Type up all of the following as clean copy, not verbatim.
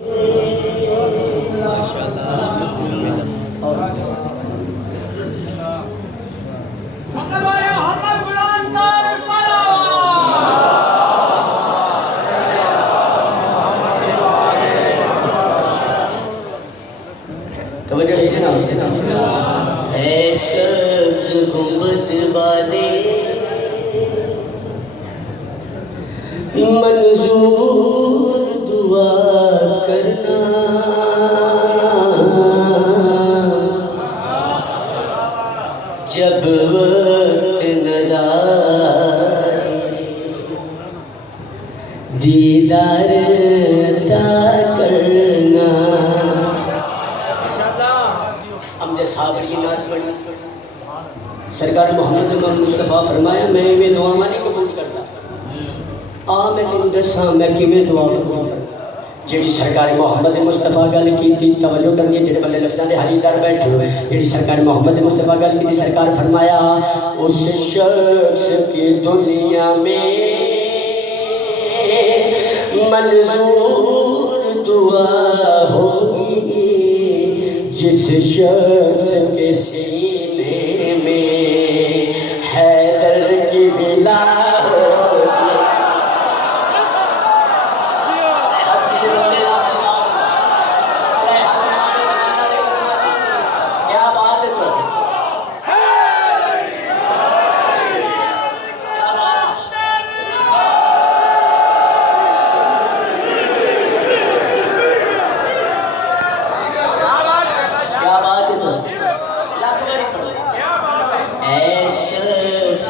توجہ ہے جناب. اے سبز گنبد والے منظور دعا کرنا، جب وقت نظر دیدار عطا کرنا. امجد صاحب کی نعت پڑھی. سرکار محمد مصطفیٰ فرمایا میں یہ دعا نہیں قبول کرتا. میں تم دساں میں کیویں دعا قبول کرتا. جیڑی سرکار محمد مصطفیٰ گل کی توجہ کرنی ہے. جڑے بندے لفظاں دے حری در بیٹھے ہوئے جیڑی سرکار محمد مصطفیٰ گل کی سرکار فرمایا اس شخص کی دنیا میں منظور دعا ہوگی جس شخص کے سینے میں حیدر کی ولا ہوگی. کیا بات ہے.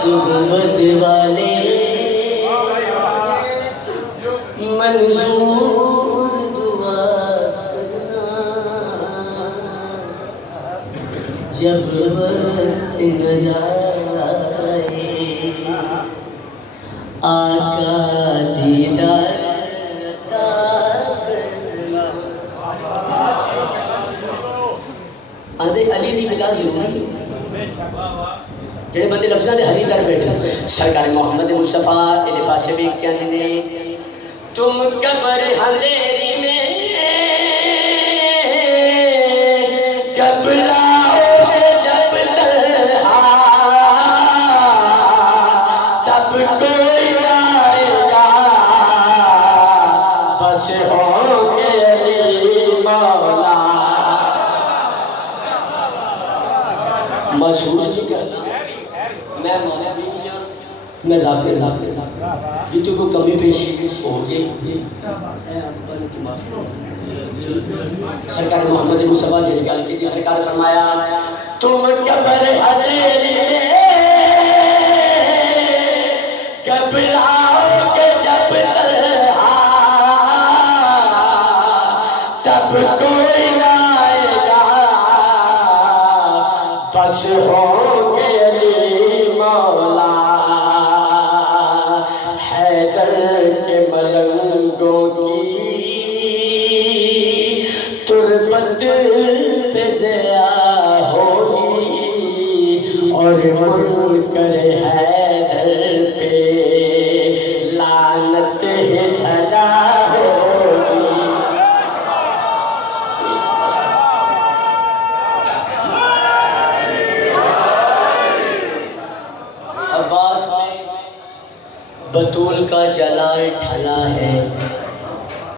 گنبد والے منظور دعا کرنا، جب وقت نظر آئے آقا دیدار عطا کرنا. آدھے علی دی بلا ضروری جڑے بندے لفظاں دے حری در بیٹھے. سرکار محمد مصطفیٰ دے پاسے بھی کہندے نے تم قبر اندھیری میں گھبراؤ گے جب تنہا، تب کوئی نہ آئے گا بس ہوں گے علی مولا. محسوس نہیں کرتا میں مولا بھی میں ذاکر جی تو کوئی کمی پیشی ہو گئی. سرکار محمد مصطفیٰ جیسے گل کی تھی سرکار فرمایا تم قبر اندھیری میں گھبراؤ گے جب تنہا، تب کوئی نہ آئے گا بس ہوں گے علی مولا. حیدر کے ملنگوں کی تربت پہ ضیاء ہوگی اور